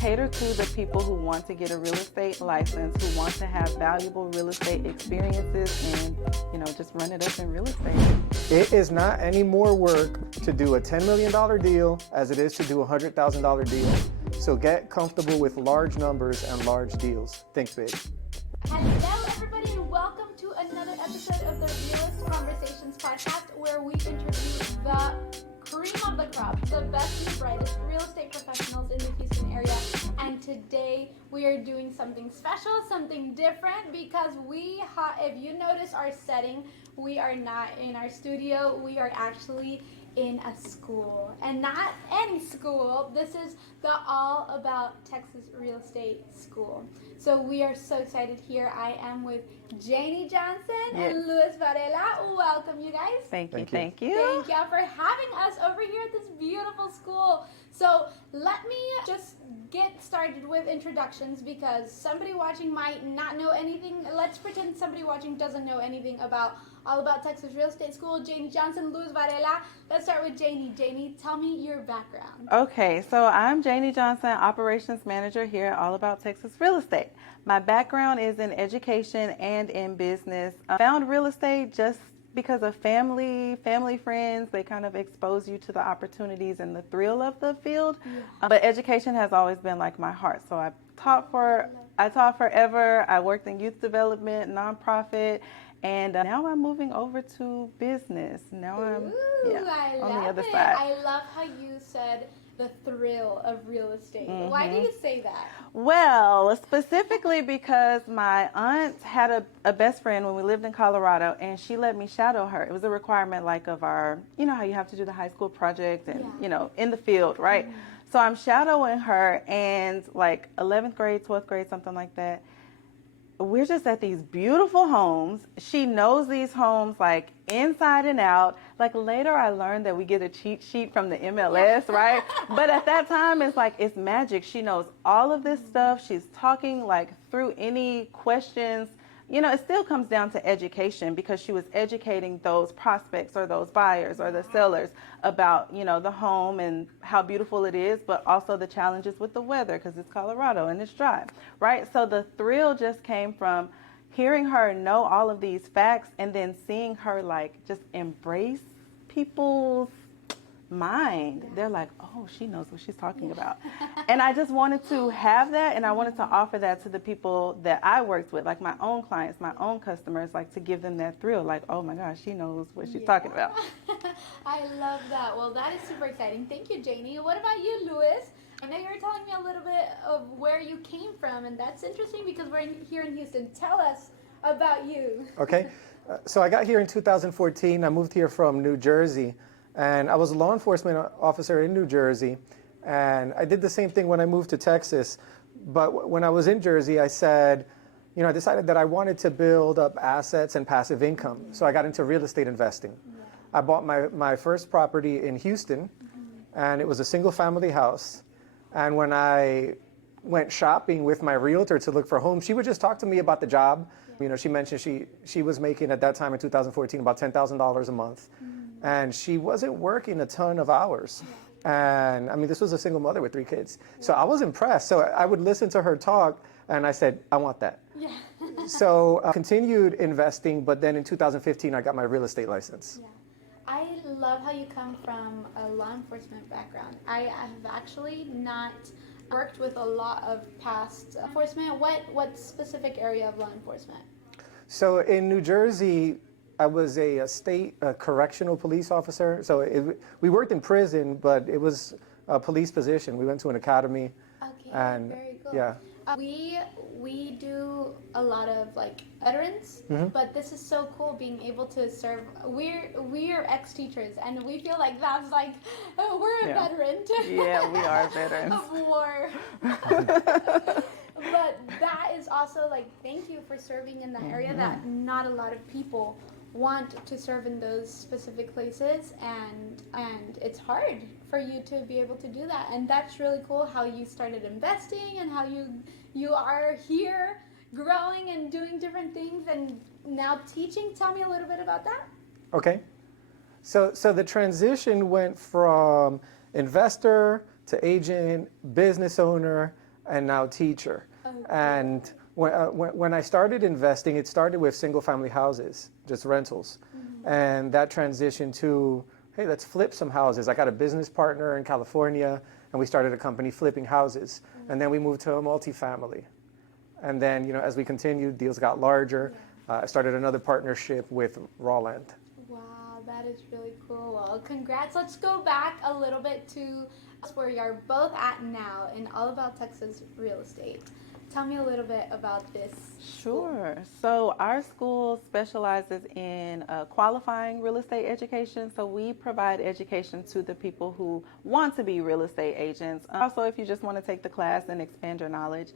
cater to the people who want to get a real estate license, who want to have valuable real estate experiences and, just run it up in real estate. It is not any more work to do a $10 million deal as it is to do a $100,000 deal. So get comfortable with large numbers and large deals. Think big. Hello everybody and welcome to another episode of the Realist Conversations podcast, where we interview the cream of the crop, the best and the brightest real estate professionals in the Houston area. And today we are doing something special, something different, because if you notice our setting, we are not in our studio, we are actually in a school, and not any school. This is the All About Texas Real Estate School. So we are so excited here. I am with Janie Johnson and Luis Varela. Welcome, you guys. Thank you. Thank y'all for having us over here at this beautiful school. So let me just get started with introductions, because somebody watching might not know anything. Let's pretend somebody watching doesn't know anything about All About Texas Real Estate School. Janie Johnson, Luis Varela. Let's start with Janie. Janie, tell me your background. Okay, so I'm Janie Johnson, Operations Manager here at All About Texas Real Estate. My background is in education and in business. I found real estate just because of family friends. They kind of expose you to the opportunities and the thrill of the field. But education has always been like my heart. So I taught forever. I worked in youth development, nonprofit. And now I'm moving over to business. Now I'm on the other side. I love how you said the thrill of real estate. Mm-hmm. Why do you say that? Well, specifically because my aunt had a best friend when we lived in Colorado, and she let me shadow her. It was a requirement of our, how you have to do the high school project and, in the field, right? Mm-hmm. So I'm shadowing her, and 11th grade, 12th grade, something like that. We're just at these beautiful homes. She knows these homes inside and out. Later I learned that we get a cheat sheet from the MLS, right? But at that time it's magic. She knows all of this stuff. She's talking through any questions. It still comes down to education, because she was educating those prospects or those buyers or the sellers about, the home and how beautiful it is, but also the challenges with the weather, because it's Colorado and it's dry, right? So the thrill just came from hearing her know all of these facts, and then seeing her just embrace people's mind. They're like, oh, she knows what she's talking about. And I just wanted to have that, and I wanted to offer that to the people that I worked with, my own clients, my own customers, to give them that thrill, oh my gosh, she knows what she's talking about. I love that. Well, that is super exciting. Thank you, Janie. What about you, Luis? I know you were telling me a little bit of where you came from, and that's interesting because we're here in Houston. Tell us about you. Okay. So I got here in 2014. I moved here from New Jersey. And I was a law enforcement officer in New Jersey, and I did the same thing when I moved to Texas. But when I was in Jersey, I said, I decided that I wanted to build up assets and passive income. So I got into real estate investing. I bought my first property in Houston, and it was a single family house. And when I went shopping with my realtor to look for homes, she would just talk to me about the job. She mentioned she was making at that time in 2014 about $10,000 a month. And she wasn't working a ton of hours. And this was a single mother with 3 kids. So I was impressed. So I would listen to her talk, and I said, I want that. Yeah. So I continued investing, but then in 2015, I got my real estate license. Yeah. I love how you come from a law enforcement background. I have actually not worked with a lot of past enforcement. What specific area of law enforcement? So in New Jersey, I was a state correctional police officer. So we worked in prison, but it was a police position. We went to an academy. Okay, and, very cool. Yeah. We do a lot of veterans, but this is so cool being able to serve. We're ex-teachers, and we feel like that's we're a veteran. Yeah, we are veterans of war. But that is also thank you for serving in the area that not a lot of people want to serve in those specific places, and it's hard for you to be able to do that. And that's really cool how you started investing and how you are here growing and doing different things and now teaching. Tell me a little bit about that. Okay. So the transition went from investor to agent, business owner, and now teacher. Okay. And when I started investing, it started with single family houses, just rentals. And that transitioned to, hey, let's flip some houses. I got a business partner in California, and we started a company flipping houses. And then we moved to a multifamily. And then, you know, as we continued, deals got larger. I started another partnership with Roland. Wow, that is really cool. Well, congrats. Let's go back a little bit to where you're both at now in All About Texas Real Estate. Tell me a little bit about this school. Sure. So our school specializes in qualifying real estate education. So we provide education to the people who want to be real estate agents. Also, if you just want to take the class and expand your knowledge,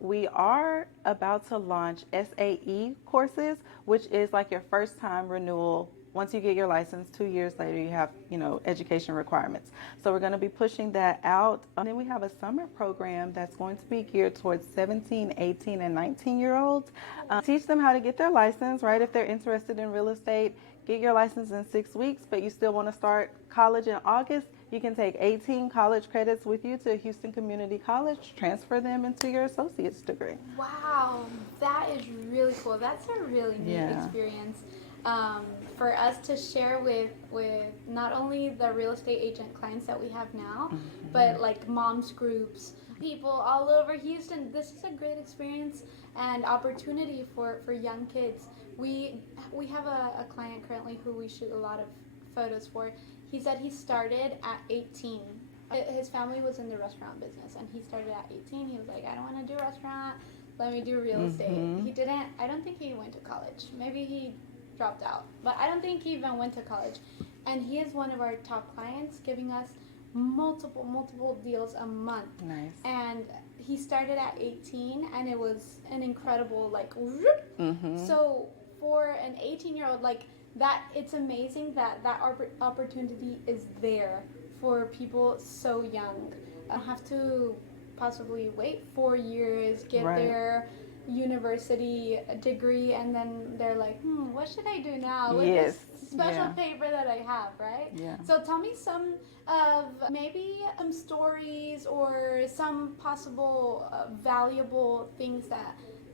we are about to launch SAE courses, which is like your first time renewal. Once you get your license, 2 years later, you have, you know, education requirements. So we're going to be pushing that out. And then we have a summer program that's going to be geared towards 17, 18, and 19-year-olds. Teach them how to get their license, right? If they're interested in real estate, get your license in 6 weeks, but you still want to start college in August. You can take 18 college credits with you to Houston Community College, transfer them into your associate's degree. Wow, that is really cool. That's a really neat experience. For us to share with not only the real estate agent clients that we have now, but like moms groups, people all over Houston. This is a great experience and opportunity for young kids. We have a client currently who we shoot a lot of photos for. He said he started at 18. His family was in the restaurant business, and he started at 18. He was like, I don't want to do restaurant. Let me do real estate. He didn't. I don't think he went to college. Maybe he dropped out, but I don't think he even went to college. And he is one of our top clients, giving us multiple deals a month. Nice. And he started at 18, and it was an incredible So for an 18-year-old, like that, it's amazing that opportunity is there for people so young. I have to possibly wait 4 years, get their university degree, and then they're like, what should I do now with this special paper that I have, right? Yeah. So tell me some of maybe some stories or some possible valuable things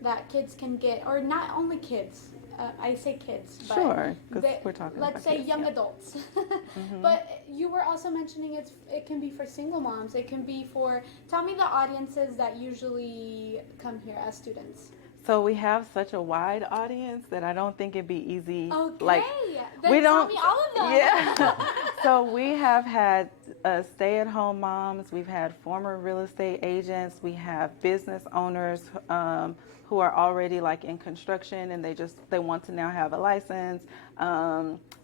that kids can get, or not only kids. I say kids, but sure, because we're talking let's about say kids, young adults. But you were also mentioning it can be for single moms. It can be for. Tell me the audiences that usually come here as students. So we have such a wide audience that I don't think it'd be easy. Okay, like then we tell don't. me all of them. Yeah. So we have had stay-at-home moms. We've had former real estate agents. We have business owners who are already like in construction, and they want to now have a license.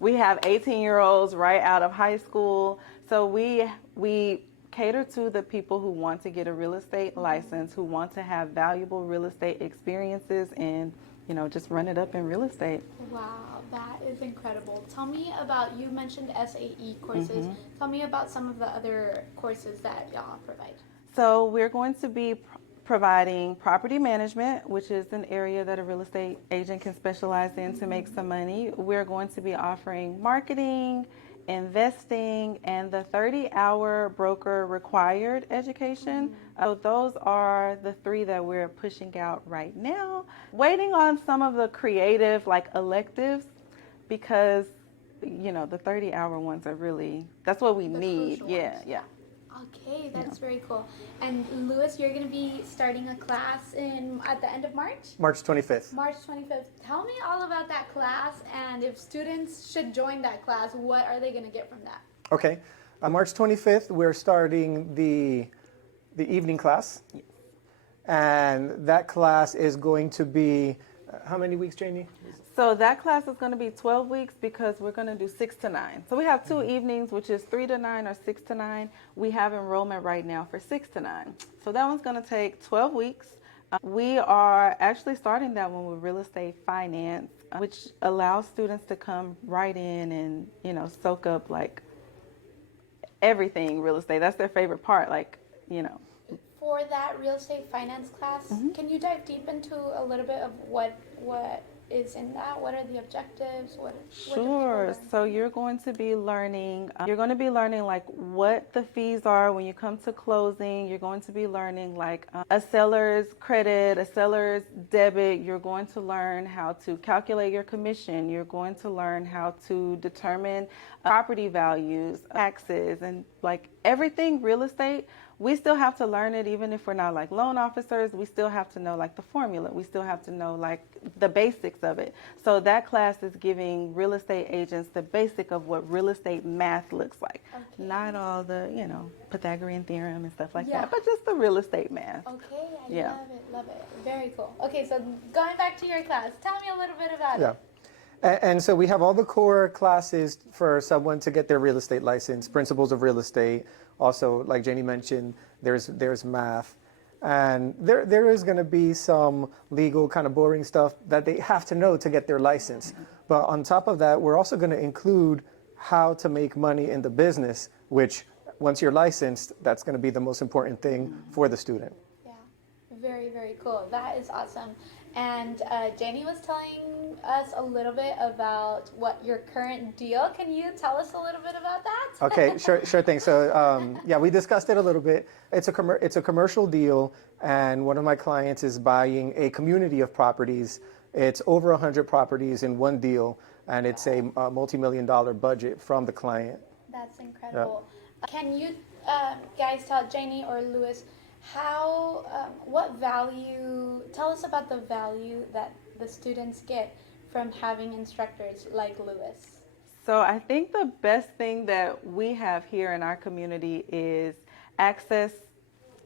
We have 18-year-olds right out of high school. So we cater to the people who want to get a real estate license, who want to have valuable real estate experiences, and just run it up in real estate. Wow, that is incredible. Tell me about, you mentioned SAE courses. Tell me about some of the other courses that y'all provide. So we're going to be providing property management, which is an area that a real estate agent can specialize in to make some money. We're going to be offering marketing, investing, and the 30-hour broker required education. So those are the 3 that we're pushing out right now. Waiting on some of the creative electives, because the 30-hour ones are really, that's what we need. Yeah. Okay, that's very cool. And Luis, you're going to be starting a class at the end of March? March 25th. March 25th. Tell me all about that class, and if students should join that class, what are they going to get from that? Okay. On March 25th, we're starting the evening class. Yes. And that class is going to be, how many weeks, Janie? So that class is going to be 12 weeks because we're going to do 6 to 9. So we have 2 evenings, which is 3 to 9 or 6 to 9. We have enrollment right now for 6 to 9. So that one's going to take 12 weeks. We are actually starting that one with real estate finance, which allows students to come right in and, soak up everything real estate. That's their favorite part, For that real estate finance class, can you dive deep into a little bit of what is in that? What are the objectives? What do people Sure. learn? So you're going to be learning, like what the fees are when you come to closing. You're going to be learning like a seller's credit, a seller's debit. You're going to learn how to calculate your commission. You're going to learn how to determine property values, taxes, and like everything real estate. We still have to learn it even if we're not like loan officers. We still have to know like the formula. We still have to know like the basics of it. So that class is giving real estate agents the basic of what real estate math looks like. Okay. Not all the, Pythagorean theorem and stuff like Yeah. that, but just the real estate math. Okay, I Yeah. love it. Very cool. Okay, so going back to your class, tell me a little bit about Yeah. it. And so we have all the core classes for someone to get their real estate license, principles of real estate. Also, like Janie mentioned, there's math. And there is going to be some legal kind of boring stuff that they have to know to get their license. But on top of that, we're also going to include how to make money in the business, which once you're licensed, that's going to be the most important thing for the student. Yeah, very, very cool. That is awesome. And Janie was telling us a little bit about what your current deal. Can you tell us a little bit about that? Okay, sure thing. So yeah, we discussed it a little bit. It's a commercial deal, and one of my clients is buying a community of properties. It's over 100 properties in one deal, and it's a multi-million-dollar budget from the client. That's incredible. Can you guys tell Janie or Luis what value? Tell us about the value that the students get from having instructors like Luis. So I think the best thing that we have here in our community is access,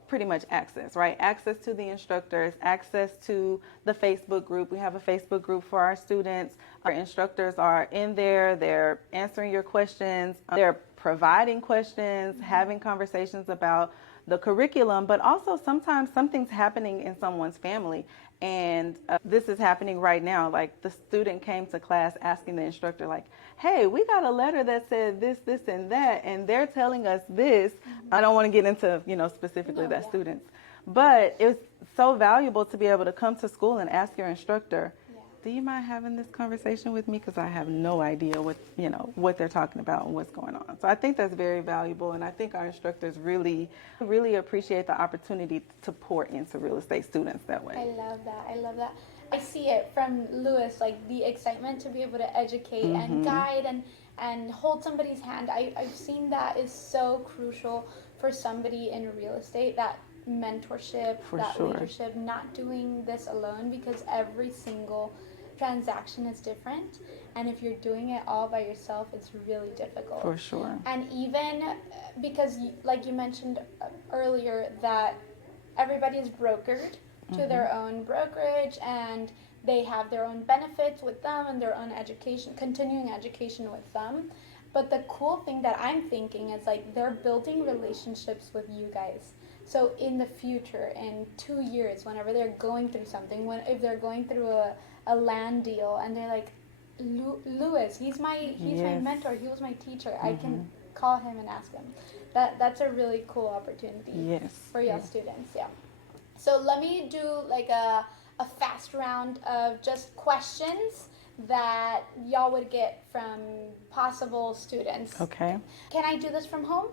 pretty much access, right? Access to the instructors, access to the Facebook group. We have a Facebook group for our students. Our instructors are in there. They're answering your questions. They're providing questions, having conversations about the curriculum, but also sometimes something's happening in someone's family. And this is happening right now. Like the student came to class asking the instructor like, hey, we got a letter that said this, this, and that, and they're telling us this. I don't want to get into, specifically that students. But it's so valuable to be able to come to school and ask your instructor, do you mind having this conversation with me? Because I have no idea what they're talking about and what's going on. So I think that's very valuable, and I think our instructors really, really appreciate the opportunity to pour into real estate students that way. I love that. I see it from Luis, like the excitement to be able to educate and guide and hold somebody's hand. I've seen that is so crucial for somebody in real estate, that mentorship, leadership, not doing this alone, because every single transaction is different, and if you're doing it all by yourself, it's really difficult. For sure. And even because, like you mentioned earlier, that everybody is brokered to their own brokerage, and they have their own benefits with them and their own education, continuing education with them. But the cool thing that I'm thinking is like they're building relationships with you guys. So in the future, in 2 years, whenever they're going through something, if they're going through a land deal and they're like, Luis, he's my mentor, he was my teacher, I can call him and ask him. That's a really cool opportunity for y'all students. Yeah. So let me do like a fast round of just questions that y'all would get from possible students. Okay. Can I do this from home?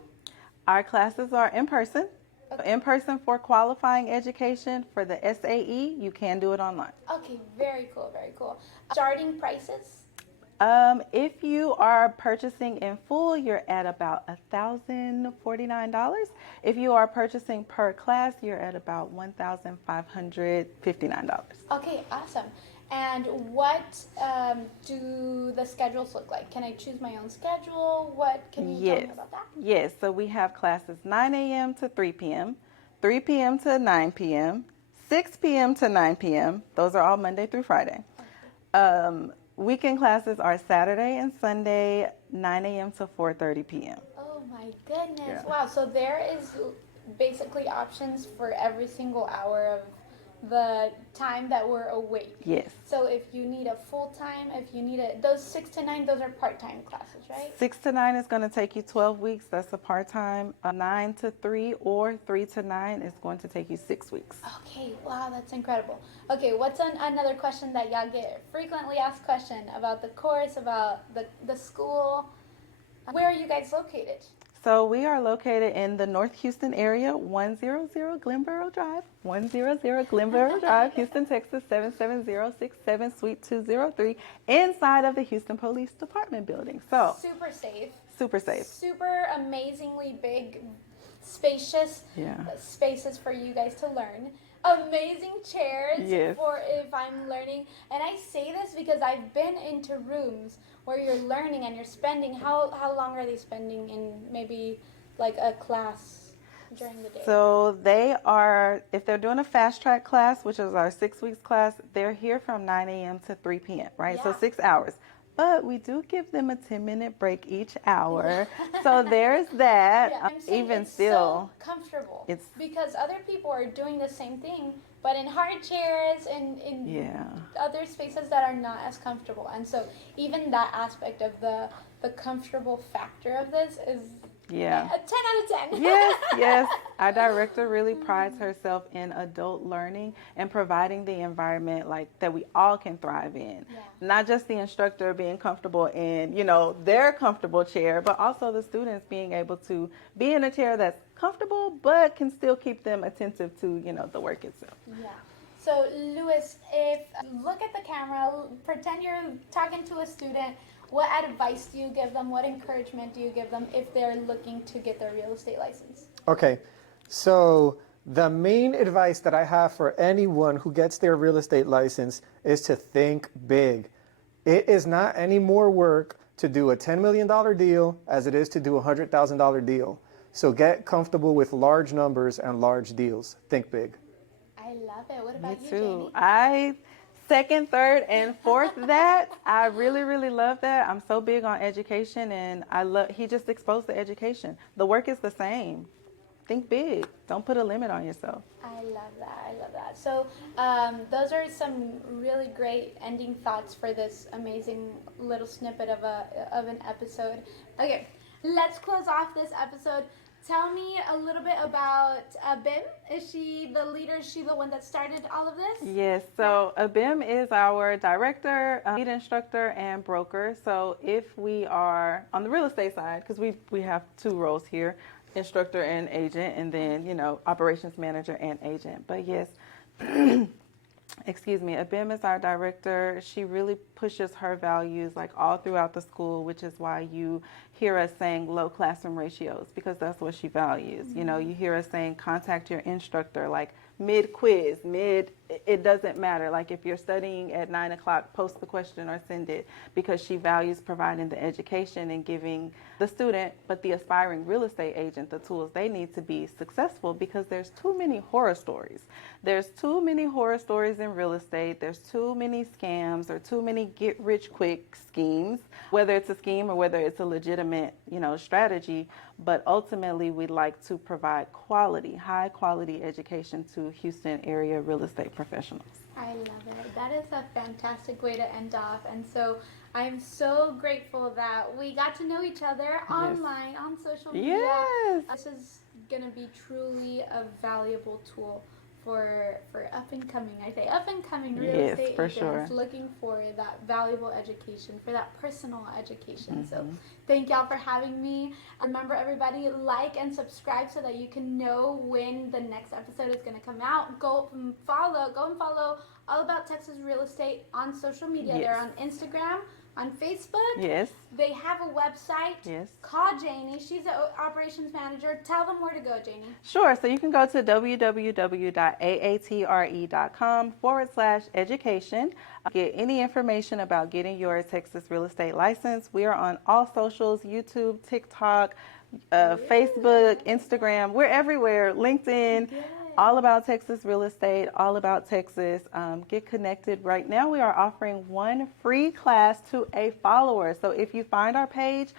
Our classes are in person. Okay. In person for qualifying education. For the SAE, you can do it online. Okay, very cool, very cool. Starting prices? If you are purchasing in full, you're at about $1,049. If you are purchasing per class, you're at about $1,559. Okay, awesome. And what do the schedules look like? Can I choose my own schedule? What can you tell me about that? Yes, so we have classes 9 a.m. to 3 p.m., 3 p.m. to 9 p.m., 6 p.m. to 9 p.m. Those are all Monday through Friday. Weekend classes are Saturday and Sunday, 9 a.m. to 4:30 p.m. Oh my goodness. Yeah. Wow, so there is basically options for every single hour of the time that we're awake. Yes. So if you need a full-time, if you need those 6 to 9, those are part-time classes, right? 6 to 9 is going to take you 12 weeks. That's a part-time. 9 to 3 or 3 to 9 is going to take you 6 weeks. Okay, wow, that's incredible. Okay, what's another question that y'all get? Frequently asked question about the course, about the school. Where are you guys located? So we are located in the North Houston area, 100 Glenboro Drive, 100 Glenboro Drive, Houston, Texas, 77067, Suite 203, inside of the Houston Police Department building. So super safe. Super safe. Super amazingly big, spacious spaces for you guys to learn. Amazing chairs for if I'm learning. And I say this because I've been into rooms where you're learning and you're spending, how long are they spending in maybe like a class during the day? So they are, if they're doing a fast track class, which is our 6 weeks class, they're here from 9 a.m. to 3 p.m., right? Yeah. So 6 hours. But we do give them a 10-minute break each hour. So there's that. Yeah, I'm saying Even it's still, so comfortable. it's because other people are doing the same thing, but in hard chairs and in other spaces that are not as comfortable. And so even that aspect of the comfortable factor of this is a 10 out of 10. Yes. Our director really prides herself in adult learning and providing the environment like that we all can thrive in. Yeah. Not just the instructor being comfortable in, their comfortable chair, but also the students being able to be in a chair that's comfortable but can still keep them attentive to, the work itself. Yeah. So, Luis, if look at the camera, pretend you're talking to a student. What advice do you give them? What encouragement do you give them if they're looking to get their real estate license? Okay, so the main advice that I have for anyone who gets their real estate license is to think big. It is not any more work to do a $10 million deal as it is to do a $100,000 deal. So get comfortable with large numbers and large deals. Think big. I love it. What about you, too. Janie? I second, third, and fourth that. I really, really love that. I'm so big on education, and he just exposed the education. The work is the same. Think big. Don't put a limit on yourself. I love that. So those are some really great ending thoughts for this amazing little snippet of an episode. Okay, let's close off this episode. Tell me a little bit about Abim. Is she the leader? Is she the one that started all of this? Yes. So Abim is our director, lead instructor, and broker. So if we are on the real estate side, because we have 2 roles here, instructor and agent, and then, operations manager and agent. But yes, excuse me, Abim is our director. She really pushes her values like all throughout the school, which is why you hear us saying low classroom ratios, because that's what she values. Mm-hmm. You hear us saying contact your instructor like mid-quiz, it doesn't matter. Like if you're studying at 9 o'clock, post the question or send it, because she values providing the education and giving the student, but the aspiring real estate agent, the tools they need to be successful, because there's too many horror stories. There's too many horror stories in real estate. There's too many scams or too many get-rich-quick schemes, whether it's a scheme or whether it's a legitimate, strategy. But ultimately, we like to provide quality, high-quality education to Houston area real estate professionals. I love it. That is a fantastic way to end off. And so I'm so grateful that we got to know each other online, on social media. Yes. This is going to be truly a valuable tool for up and coming, real estate for agents sure. looking for that valuable education, for that personal education. So thank y'all for having me. Remember, everybody, like and subscribe so that you can know when the next episode is going to come out. Go and follow All About Texas Real Estate on social media. Yes. They're on Instagram, on Facebook. Yes. They have a website. Yes. Call Janie. She's the operations manager. Tell them where to go, Janie. Sure. So you can go to www.aatre.com/education. Get any information about getting your Texas real estate license. We are on all socials: YouTube, TikTok, Facebook, Instagram. We're everywhere. LinkedIn. Good. All About Texas Real Estate, All About Texas. Get connected. Right now we are offering 1 free class to a follower. So if you find our page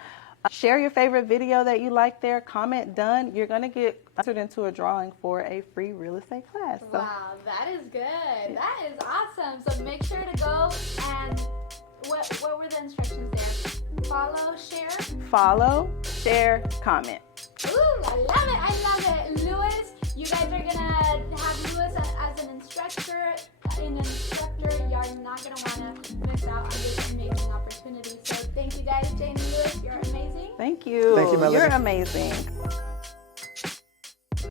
Share your favorite video that you like there. Comment done. You're going to get entered into a drawing for a free real estate class. So. Wow, that is good. That is awesome. So make sure to go and what were the instructions there? Follow, share, comment. Ooh, I love it. Luis, you guys are gonna have Luis as an instructor. You're not gonna wanna miss out on this amazing opportunity. So thank you guys, Janie and Luis. You're amazing. Thank you. Thank you, Melody. You're amazing.